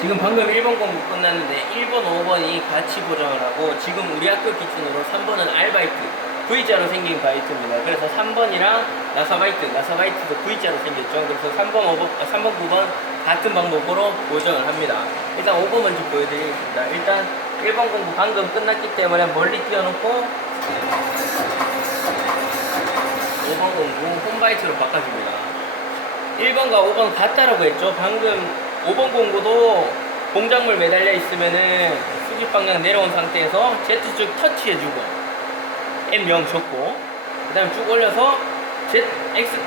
지금 방금 1번 공부 끝났는데 1번, 5번이 같이 보정을 하고 지금 우리 학교 기준으로 3번은 알바이트 V자로 생긴 바이트입니다. 그래서 3번이랑 나사바이트, 나사바이트도 V자로 생겼죠. 그래서 3번, 5번, 아, 3번, 9번 같은 방법으로 보정을 합니다. 일단 5번 먼저 보여드리겠습니다. 일단 1번 공부 방금 끝났기 때문에 멀리 띄워놓고 5번 공부 홈바이트로 바꿔줍니다. 1번과 5번 같다라고 했죠. 방금 5번 공구도 공작물 매달려 있으면은 수직 방향 내려온 상태에서 Z축 터치해주고 M0 줬고 그 다음에 쭉 올려서 Z, X,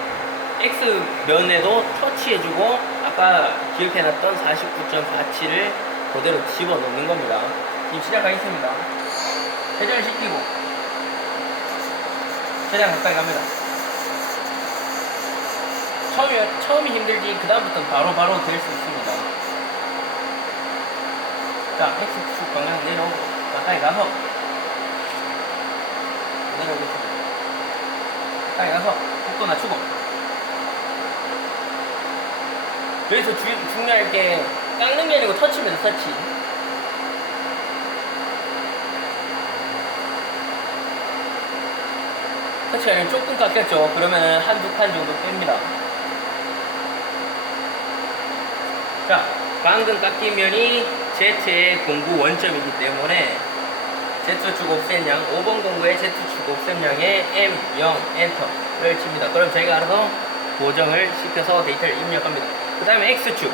X 면에도 터치해주고 아까 기억해놨던 49.47을 그대로 집어넣는 겁니다. 지금 시작하겠습니다. 회전을 시키고 최대한 가까이 갑니다. 처음이, 처음이 힘들지 그 다음부터는 바로바로 될 수 있습니다. 자, X축 방향 내려오고 가까이 가서 내려오겠습니다. 가까이 가서 속도 낮추고 여기서 주, 중요할 게 깎는 게 아니고 터치입니다, 터치. 터치가 아니라 조금 깎였죠. 그러면 한두 칸 정도 뺍니다. 자, 방금 깎인 면이 Z의 공구 원점이기 때문에 Z축 옵셋량, 5번 공구의 Z축 옵셋량에 M0 엔터를 칩니다. 그럼 저희가 알아서 고정을 시켜서 데이터를 입력합니다. 그 다음에 X축.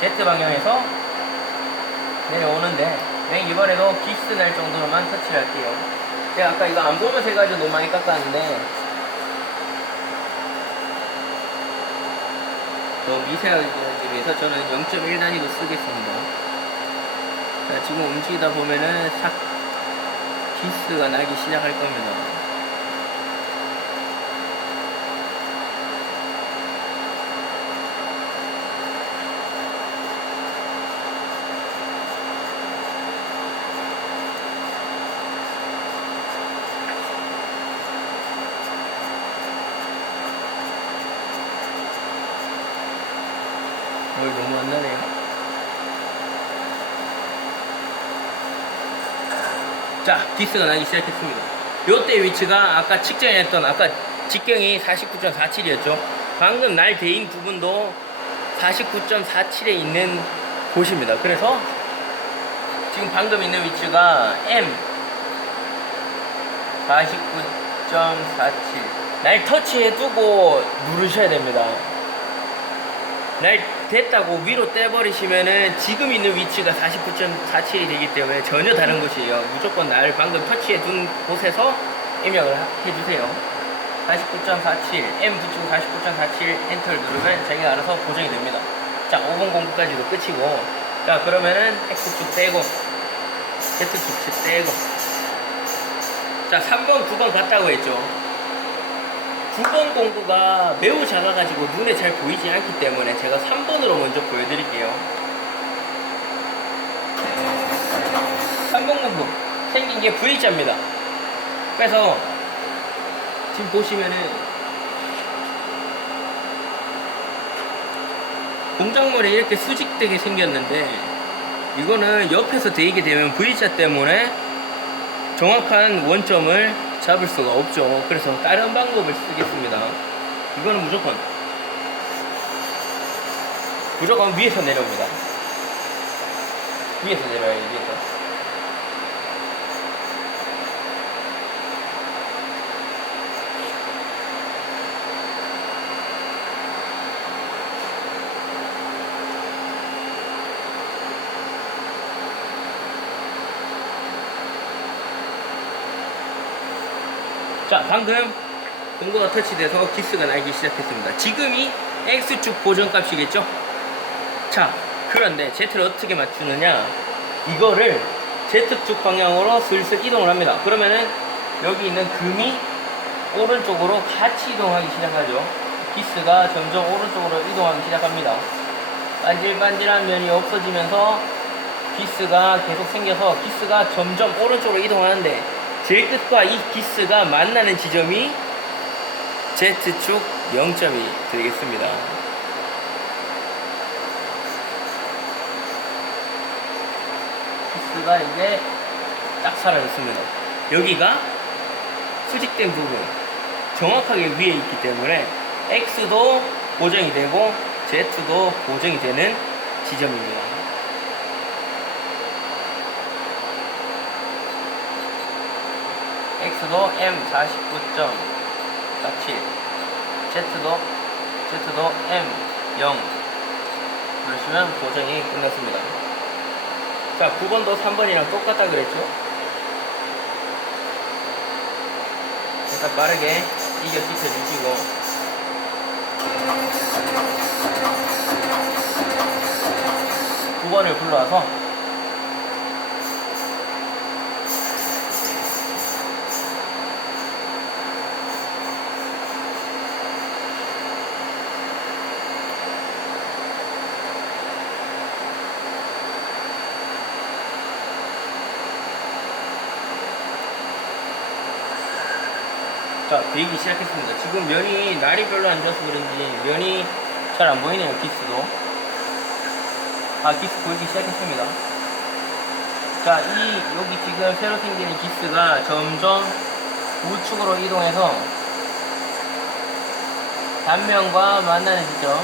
Z 방향에서 내려오는데 맨 이번에도 기스 날 정도로만 터치를 할게요. 제가 아까 이거 안 보면서 해가지고 너무 많이 깎았는데 더 미세하게 위해서 저는 0.1 단위로 쓰겠습니다. 자, 지금 움직이다 보면은 싹 기스가 나기 시작할 겁니다. 너무 안 나네요. 자, 디스가 나기 시작했습니다. 요때 위치가 아까 측정했던 아까 직경이 49.47이었죠. 방금 날 대인 부분도 49.47에 있는 곳입니다. 그래서 지금 방금 있는 위치가 M 49.47. 날 터치해두고 누르셔야 됩니다. 날 됐다고 위로 떼버리시면은 지금 있는 위치가 49.47이 되기 때문에 전혀 다른 곳이에요. 무조건 날 방금 터치해 둔 곳에서 입력을 하- 해주세요. 49.47, M 붙이고 49.47 엔터를 누르면 자기가 알아서 고정이 됩니다. 자, 5번 공부까지도 끝이고. 자, 그러면은 X축 빼고, Z축 빼고. 자, 3번, 9번 같다고 했죠. 9번 공구가 매우 작아가지고 눈에 잘 보이지 않기 때문에 제가 3번으로 먼저 보여드릴게요. 3번 공구 생긴 게 V자입니다. 그래서 지금 보시면은 공작물이 이렇게 수직되게 생겼는데 이거는 옆에서 데이게 되면 V자 때문에 정확한 원점을 잡을 수가 없죠. 그래서 다른 방법을 쓰겠습니다. 이거는 무조건 무조건 위에서 내려옵니다. 위에서 내려와요, 위에서. 자, 방금 공구가 터치돼서 기스가 나기 시작했습니다. 지금이 X축 보정값이겠죠? 자, 그런데 Z를 어떻게 맞추느냐? 이거를 Z축 방향으로 슬슬 이동을 합니다. 그러면은 여기 있는 금이 오른쪽으로 같이 이동하기 시작하죠. 기스가 점점 오른쪽으로 이동하기 시작합니다. 반질반질한 면이 없어지면서 기스가 계속 생겨서 기스가 점점 오른쪽으로 이동하는데 제일 끝과 이 기스가 만나는 지점이 Z축 0점이 되겠습니다. 피스가 이제 딱 사라졌습니다. 여기가 수직된 부분 정확하게 위에 있기 때문에 X도 고정이 되고 Z도 고정이 되는 지점입니다. X도 M 49.47 Z도 Z도 M 0 그러시면 고정이 끝났습니다. 자 9번도 3번이랑 똑같다 그랬죠? 일단 빠르게 이겨 지켜주시고 9번을 불러와서 자, 베이기 시작했습니다. 지금 면이 날이 별로 안 좋아서 그런지 면이 잘 안 보이네요, 기스도. 아, 기스 보이기 시작했습니다. 자, 이, 여기 지금 새로 생기는 기스가 점점 우측으로 이동해서 단면과 만나는 지점.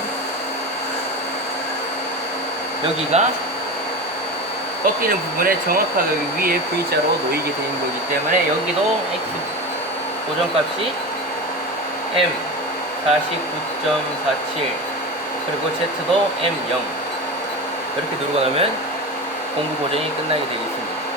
여기가 꺾이는 부분에 정확하게 위에 V자로 놓이게 되는 거기 때문에 여기도 X 고정값이 M 49.47 그리고 Z도 M0 이렇게 누르고 나면 공구 고정이 끝나게 되겠습니다.